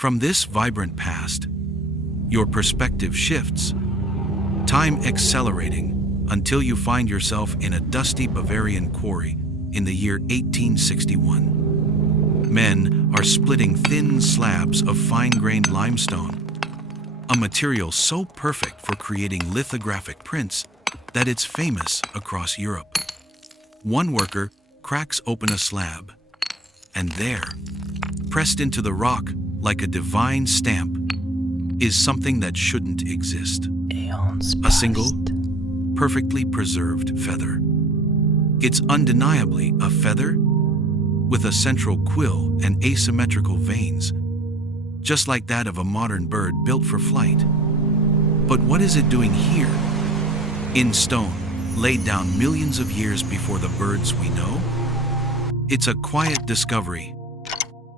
From this vibrant past, your perspective shifts, time accelerating until you find yourself in a dusty Bavarian quarry in the year 1861. Men are splitting thin slabs of fine-grained limestone, a material so perfect for creating lithographic prints that it's famous across Europe. One worker cracks open a slab, and there, pressed into the rock like a divine stamp, is something that shouldn't exist. A single, perfectly preserved feather. It's undeniably a feather with a central quill and asymmetrical veins, just like that of a modern bird built for flight. But what is it doing here? In stone, laid down millions of years before the birds we know? It's a quiet discovery,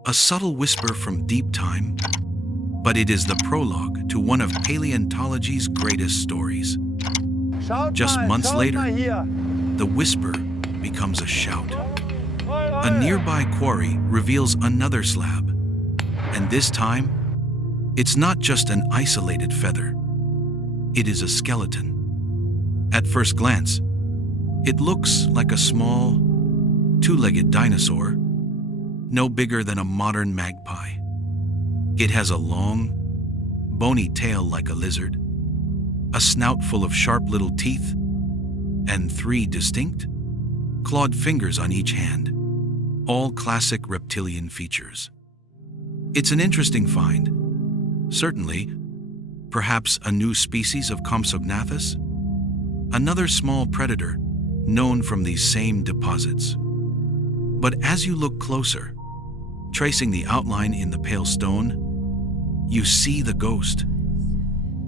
a subtle whisper from deep time, but it is the prologue to one of paleontology's greatest stories. Just months later, the whisper becomes a shout. A nearby quarry reveals another slab, and this time, it's not just an isolated feather. It is a skeleton. At first glance, it looks like a small, two-legged dinosaur, no bigger than a modern magpie. It has a long, bony tail like a lizard, a snout full of sharp little teeth, and 3 distinct, clawed fingers on each hand, all classic reptilian features. It's an interesting find, certainly, perhaps a new species of Compsognathus, another small predator known from these same deposits. But as you look closer, tracing the outline in the pale stone, you see the ghost.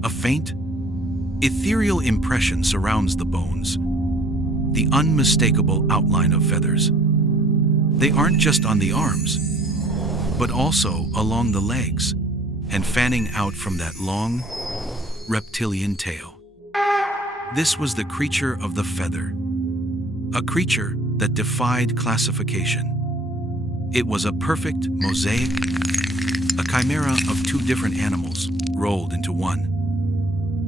A faint, ethereal impression surrounds the bones, the unmistakable outline of feathers. They aren't just on the arms, but also along the legs and fanning out from that long, reptilian tail. This was the creature of the feather, a creature that defied classification. It was a perfect mosaic, a chimera of 2 different animals rolled into one.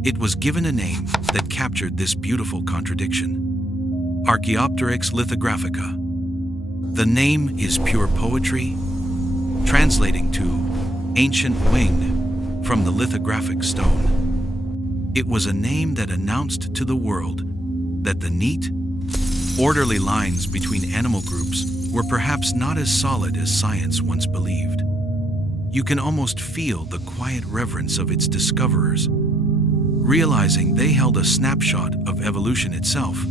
It was given a name that captured this beautiful contradiction: Archaeopteryx lithographica. The name is pure poetry, translating to ancient wing from the lithographic stone. It was a name that announced to the world that the neat, orderly lines between animal groups were perhaps not as solid as science once believed. You can almost feel the quiet reverence of its discoverers, realizing they held a snapshot of evolution itself,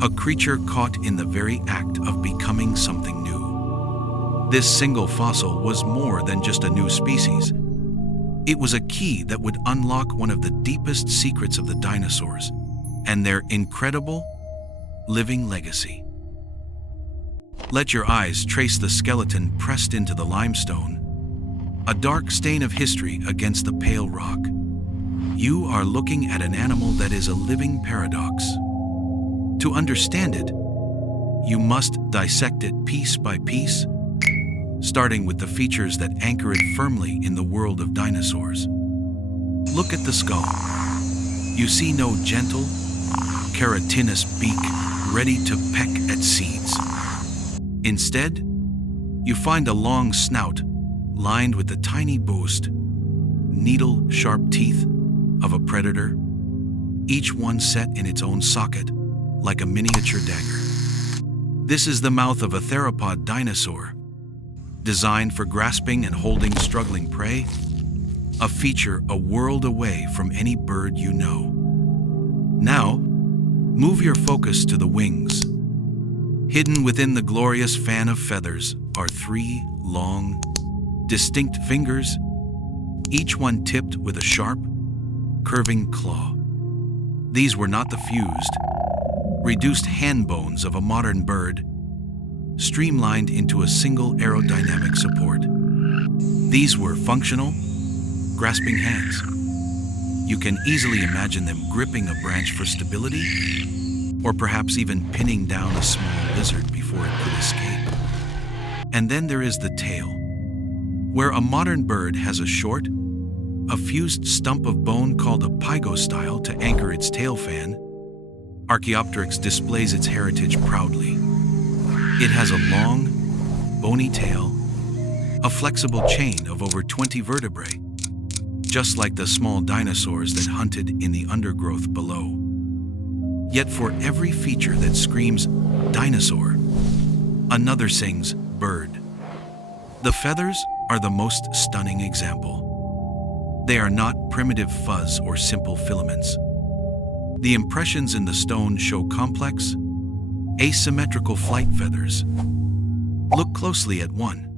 a creature caught in the very act of becoming something new. This single fossil was more than just a new species. It was a key that would unlock one of the deepest secrets of the dinosaurs and their incredible living legacy. Let your eyes trace the skeleton pressed into the limestone, a dark stain of history against the pale rock. You are looking at an animal that is a living paradox. To understand it, you must dissect it piece by piece, starting with the features that anchor it firmly in the world of dinosaurs. Look at the skull. You see no gentle, keratinous beak ready to peck at seeds. Instead, you find a long snout lined with the tiny boast, needle-sharp teeth of a predator, each one set in its own socket like a miniature dagger. This is the mouth of a theropod dinosaur, designed for grasping and holding struggling prey, a feature a world away from any bird you know. Now, move your focus to the wings. Hidden within the glorious fan of feathers are 3 long, distinct fingers, each one tipped with a sharp, curving claw. These were not the fused, reduced hand bones of a modern bird, streamlined into a single aerodynamic support. These were functional, grasping hands. You can easily imagine them gripping a branch for stability, or perhaps even pinning down a small lizard before it could escape. And then there is the tail, Where a modern bird has a short, a fused stump of bone called a pygostyle to anchor its tail fan, Archaeopteryx displays its heritage proudly. It has a long, bony tail, a flexible chain of over 20 vertebrae, just like the small dinosaurs that hunted in the undergrowth below. Yet for every feature that screams dinosaur, another sings bird. The feathers are the most stunning example. They are not primitive fuzz or simple filaments. The impressions in the stone show complex, asymmetrical flight feathers. Look closely at one.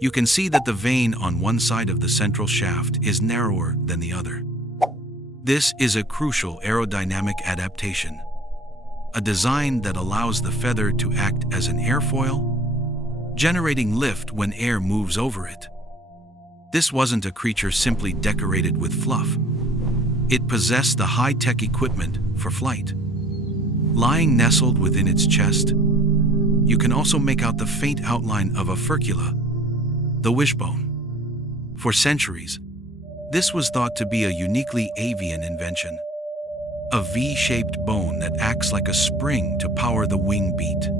You can see that the vein on one side of the central shaft is narrower than the other. This is a crucial aerodynamic adaptation, a design that allows the feather to act as an airfoil, generating lift when air moves over it. This wasn't a creature simply decorated with fluff. It possessed the high-tech equipment for flight. Lying nestled within its chest, you can also make out the faint outline of a furcula, the wishbone. For centuries, this was thought to be a uniquely avian invention, a V-shaped bone that acts like a spring to power the wing beat.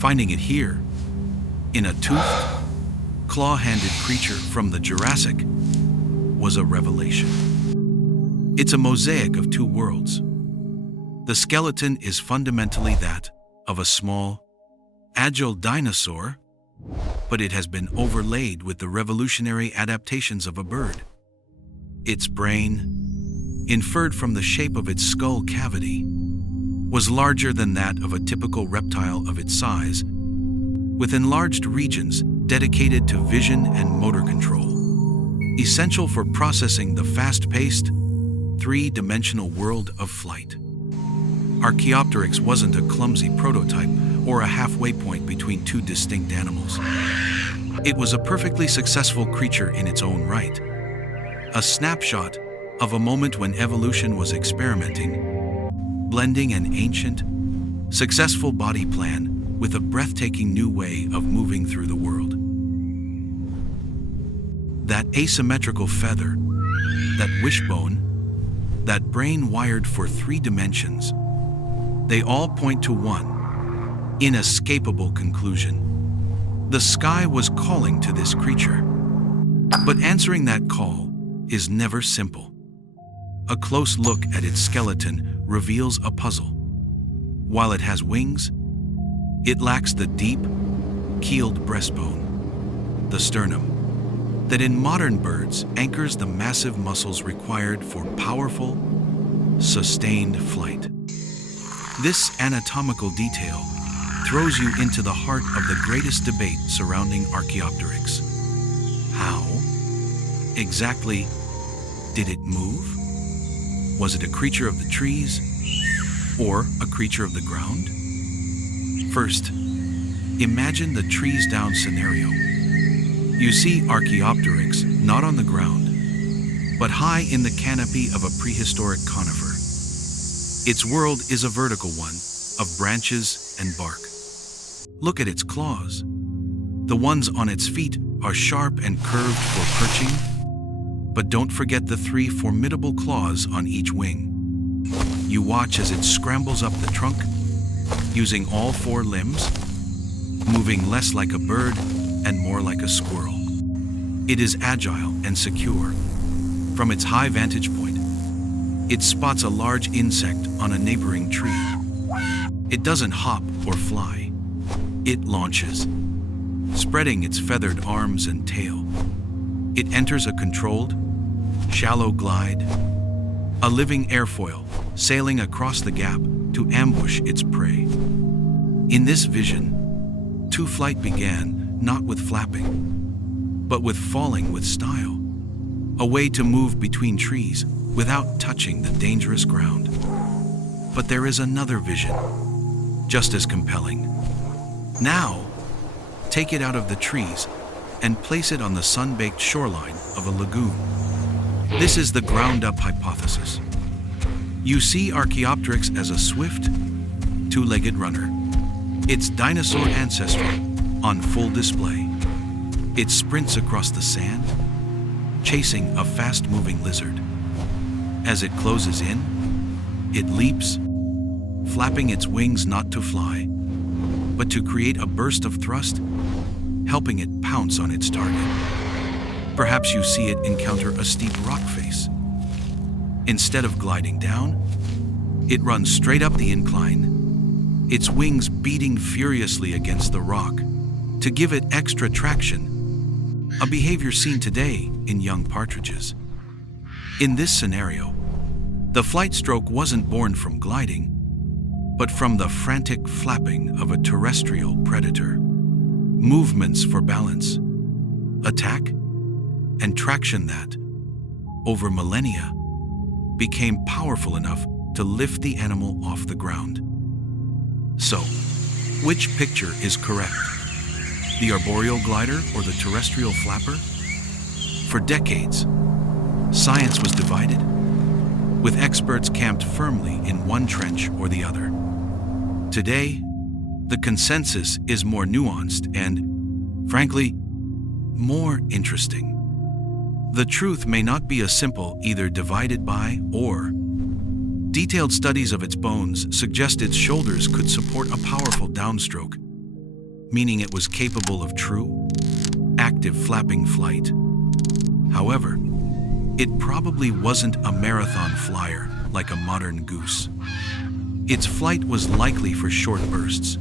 Finding it here, in a toothed, claw-handed creature from the Jurassic, was a revelation. It's a mosaic of two worlds. The skeleton is fundamentally that of a small, agile dinosaur, but it has been overlaid with the revolutionary adaptations of a bird. Its brain, inferred from the shape of its skull cavity, was larger than that of a typical reptile of its size, with enlarged regions dedicated to vision and motor control, essential for processing the fast-paced, three-dimensional world of flight. Archaeopteryx wasn't a clumsy prototype or a halfway point between two distinct animals. It was a perfectly successful creature in its own right, a snapshot of a moment when evolution was experimenting, blending an ancient, successful body plan with a breathtaking new way of moving through the world. That asymmetrical feather, that wishbone, that brain wired for 3 dimensions, they all point to one inescapable conclusion. The sky was calling to this creature. But answering that call is never simple. A close look at its skeleton reveals a puzzle. While it has wings, it lacks the deep, keeled breastbone, the sternum, that in modern birds anchors the massive muscles required for powerful, sustained flight. This anatomical detail throws you into the heart of the greatest debate surrounding Archaeopteryx. How exactly did it move? Was it a creature of the trees or a creature of the ground? First, imagine the trees down scenario. You see Archaeopteryx not on the ground, but high in the canopy of a prehistoric conifer. Its world is a vertical one of branches and bark. Look at its claws. The ones on its feet are sharp and curved for perching, but don't forget the 3 formidable claws on each wing. You watch as it scrambles up the trunk, using all 4 limbs, moving less like a bird and more like a squirrel. It is agile and secure. From its high vantage point, it spots a large insect on a neighboring tree. It doesn't hop or fly. It launches, spreading its feathered arms and tail. It enters a controlled, shallow glide, a living airfoil sailing across the gap to ambush its prey. In this vision, flight began not with flapping, but with falling with style, a way to move between trees without touching the dangerous ground. But there is another vision, just as compelling. Now, take it out of the trees and place it on the sun-baked shoreline of a lagoon. This is the ground-up hypothesis. You see Archaeopteryx as a swift, 2-legged runner, its dinosaur ancestry on full display. It sprints across the sand, chasing a fast-moving lizard. As it closes in, it leaps, flapping its wings not to fly, but to create a burst of thrust, helping it pounce on its target. Perhaps you see it encounter a steep rock face. Instead of gliding down, it runs straight up the incline, its wings beating furiously against the rock to give it extra traction, a behavior seen today in young partridges. In this scenario, the flight stroke wasn't born from gliding, but from the frantic flapping of a terrestrial predator. Movements for balance, attack, and traction that, over millennia, became powerful enough to lift the animal off the ground. So, which picture is correct? The arboreal glider or the terrestrial flapper? For decades, science was divided, with experts camped firmly in one trench or the other. Today, the consensus is more nuanced and, frankly, more interesting. The truth may not be a simple either divided by or. Detailed studies of its bones suggest its shoulders could support a powerful downstroke, meaning it was capable of true, active flapping flight. However, it probably wasn't a marathon flyer like a modern goose. Its flight was likely for short bursts,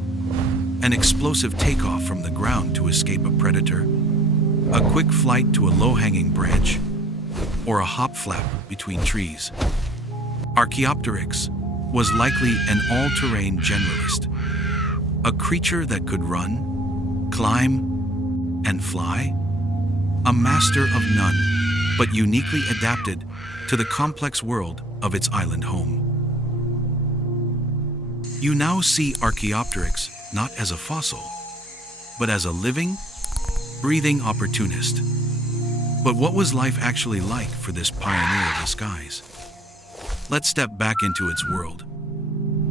an explosive takeoff from the ground to escape a predator, a quick flight to a low-hanging branch, or a hop flap between trees. Archaeopteryx was likely an all-terrain generalist, a creature that could run, climb, and fly, a master of none, but uniquely adapted to the complex world of its island home. You now see Archaeopteryx not as a fossil, but as a living, breathing opportunist. But what was life actually like for this pioneer of the skies? Let's step back into its world,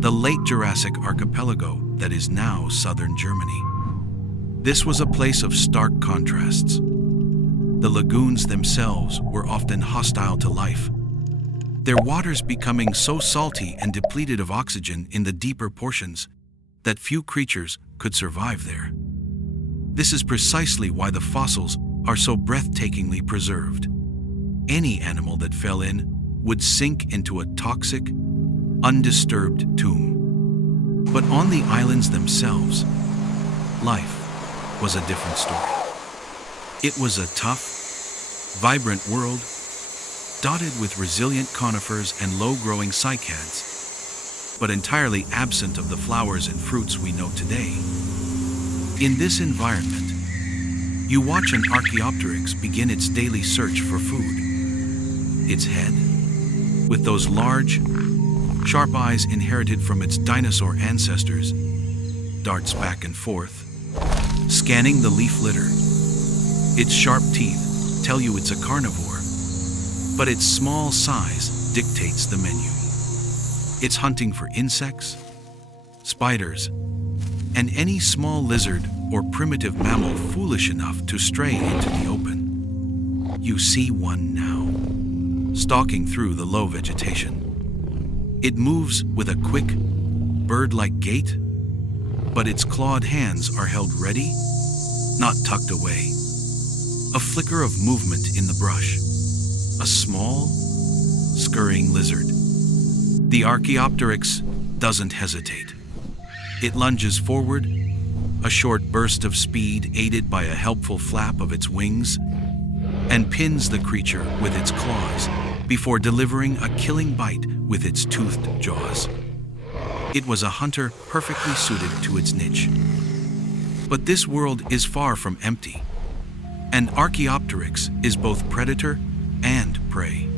the late Jurassic Archipelago that is now southern Germany. This was a place of stark contrasts. The lagoons themselves were often hostile to life, their waters becoming so salty and depleted of oxygen in the deeper portions that few creatures could survive there. This is precisely why the fossils are so breathtakingly preserved. Any animal that fell in would sink into a toxic, undisturbed tomb. But on the islands themselves, life was a different story. It was a tough, vibrant world, dotted with resilient conifers and low-growing cycads, but entirely absent of the flowers and fruits we know today. In this environment, you watch an Archaeopteryx begin its daily search for food. Its head, with those large, sharp eyes inherited from its dinosaur ancestors, darts back and forth, scanning the leaf litter. Its sharp teeth tell you it's a carnivore, but its small size dictates the menu. It's hunting for insects, spiders, and any small lizard or primitive mammal foolish enough to stray into the open. You see one now, stalking through the low vegetation. It moves with a quick, bird-like gait, but its clawed hands are held ready, not tucked away. A flicker of movement in the brush. A small, scurrying lizard. The Archaeopteryx doesn't hesitate. It lunges forward, a short burst of speed aided by a helpful flap of its wings, and pins the creature with its claws before delivering a killing bite with its toothed jaws. It was a hunter perfectly suited to its niche. But this world is far from empty. An Archaeopteryx is both predator and prey.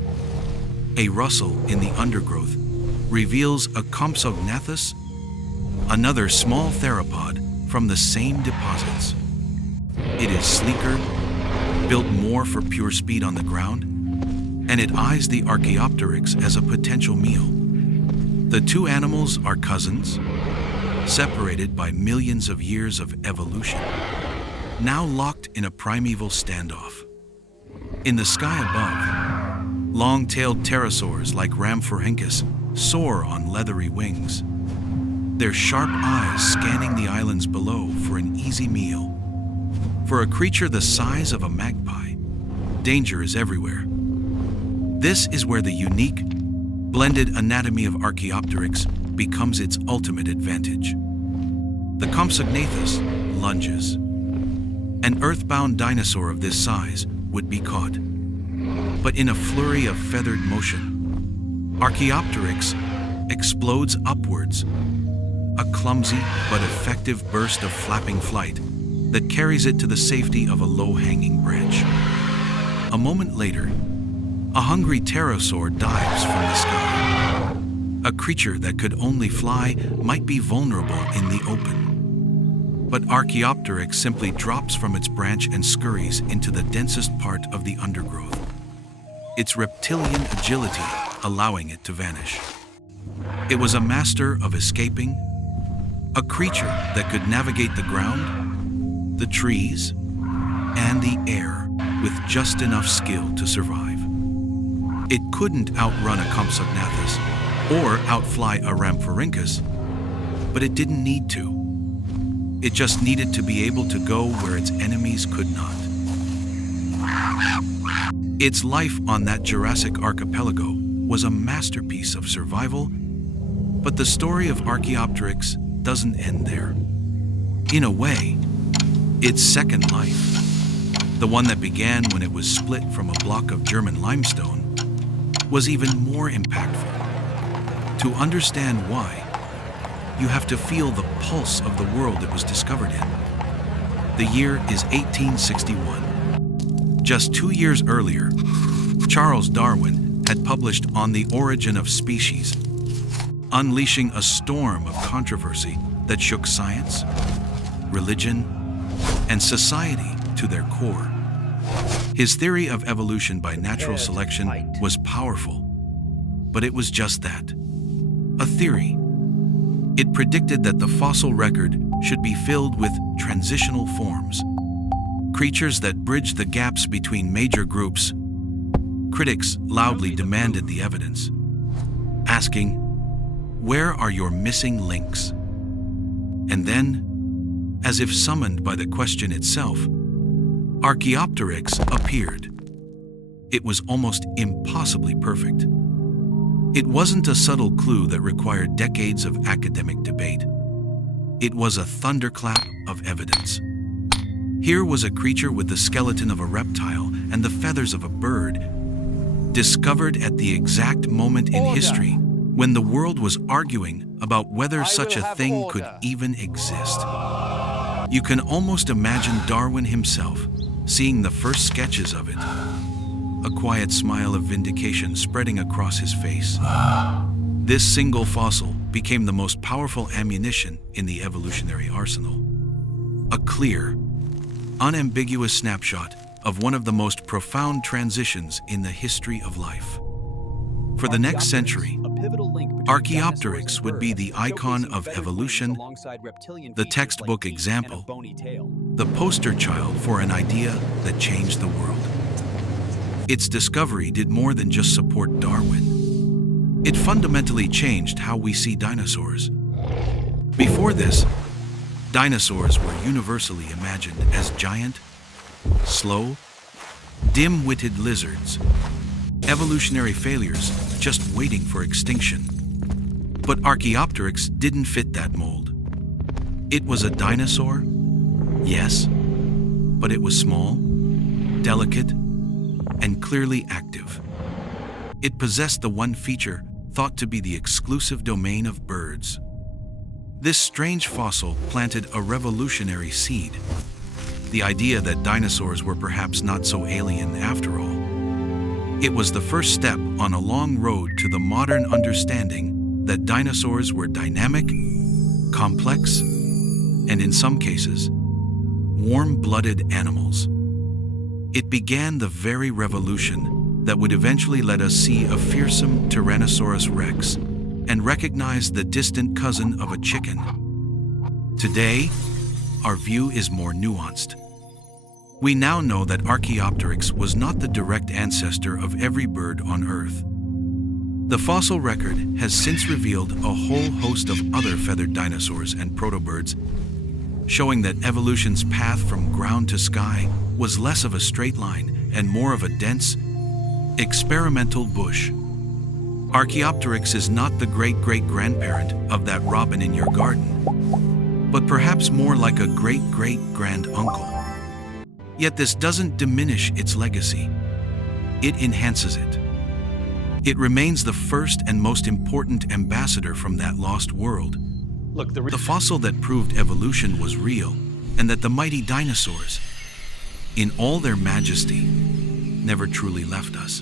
A rustle in the undergrowth reveals a Compsognathus, another small theropod from the same deposits. It is sleeker, built more for pure speed on the ground, and it eyes the Archaeopteryx as a potential meal. The two animals are cousins, separated by millions of years of evolution. now locked in a primeval standoff. In the sky above, long-tailed pterosaurs like Rhamphorhynchus soar on leathery wings, their sharp eyes scanning the islands below for an easy meal. For a creature the size of a magpie, danger is everywhere. This is where the unique, blended anatomy of Archaeopteryx becomes its ultimate advantage. The Compsognathus lunges. An earthbound dinosaur of this size would be caught. But in a flurry of feathered motion, Archaeopteryx explodes upwards, a clumsy but effective burst of flapping flight that carries it to the safety of a low-hanging branch. A moment later, a hungry pterosaur dives from the sky. A creature that could only fly might be vulnerable in the open. But Archaeopteryx simply drops from its branch and scurries into the densest part of the undergrowth, its reptilian agility allowing it to vanish. It was a master of escaping, a creature that could navigate the ground, the trees, and the air with just enough skill to survive. It couldn't outrun a Compsognathus or outfly a Rhamphorhynchus, but it didn't need to. It just needed to be able to go where its enemies could not. Its life on that Jurassic Archipelago was a masterpiece of survival, but the story of Archaeopteryx doesn't end there. In a way, its second life, the one that began when it was split from a block of German limestone, was even more impactful. To understand why, you have to feel the pulse of the world it was discovered in. The year is 1861. Just 2 years earlier, Charles Darwin had published On the Origin of Species, unleashing a storm of controversy that shook science, religion, and society to their core. His theory of evolution by natural selection was powerful, but it was just that, a theory. It predicted that the fossil record should be filled with transitional forms, creatures that bridged the gaps between major groups. Critics loudly demanded the evidence, asking, "Where are your missing links?" And then, as if summoned by the question itself, Archaeopteryx appeared. It was almost impossibly perfect. It wasn't a subtle clue that required decades of academic debate. It was a thunderclap of evidence. Here was a creature with the skeleton of a reptile and the feathers of a bird, discovered at the exact moment in history when the world was arguing about whether such a thing could even exist. You can almost imagine Darwin himself seeing the first sketches of it, a quiet smile of vindication spreading across his face. This single fossil became the most powerful ammunition in the evolutionary arsenal. A clear, unambiguous snapshot of one of the most profound transitions in the history of life. For the next century, Archaeopteryx would be the icon of evolution, the textbook example, the poster child for an idea that changed the world. Its discovery did more than just support Darwin. It fundamentally changed how we see dinosaurs. Before this, dinosaurs were universally imagined as giant, slow, dim-witted lizards, evolutionary failures just waiting for extinction. But Archaeopteryx didn't fit that mold. It was a dinosaur, yes, but it was small, delicate, and clearly active. It possessed the one feature thought to be the exclusive domain of birds. This strange fossil planted a revolutionary seed, the idea that dinosaurs were perhaps not so alien after all. It was the first step on a long road to the modern understanding that dinosaurs were dynamic, complex, and in some cases, warm-blooded animals. It began the very revolution that would eventually let us see a fearsome Tyrannosaurus rex and recognize the distant cousin of a chicken. Today, our view is more nuanced. We now know that Archaeopteryx was not the direct ancestor of every bird on Earth. The fossil record has since revealed a whole host of other feathered dinosaurs and protobirds, showing that evolution's path from ground to sky was less of a straight line and more of a dense, experimental bush. Archaeopteryx is not the great-great-grandparent of that robin in your garden, but perhaps more like a great-great-grand-uncle. Yet this doesn't diminish its legacy. It enhances it. It remains the first and most important ambassador from that lost world. Look, The fossil that proved evolution was real, and that the mighty dinosaurs, in all their majesty, never truly left us.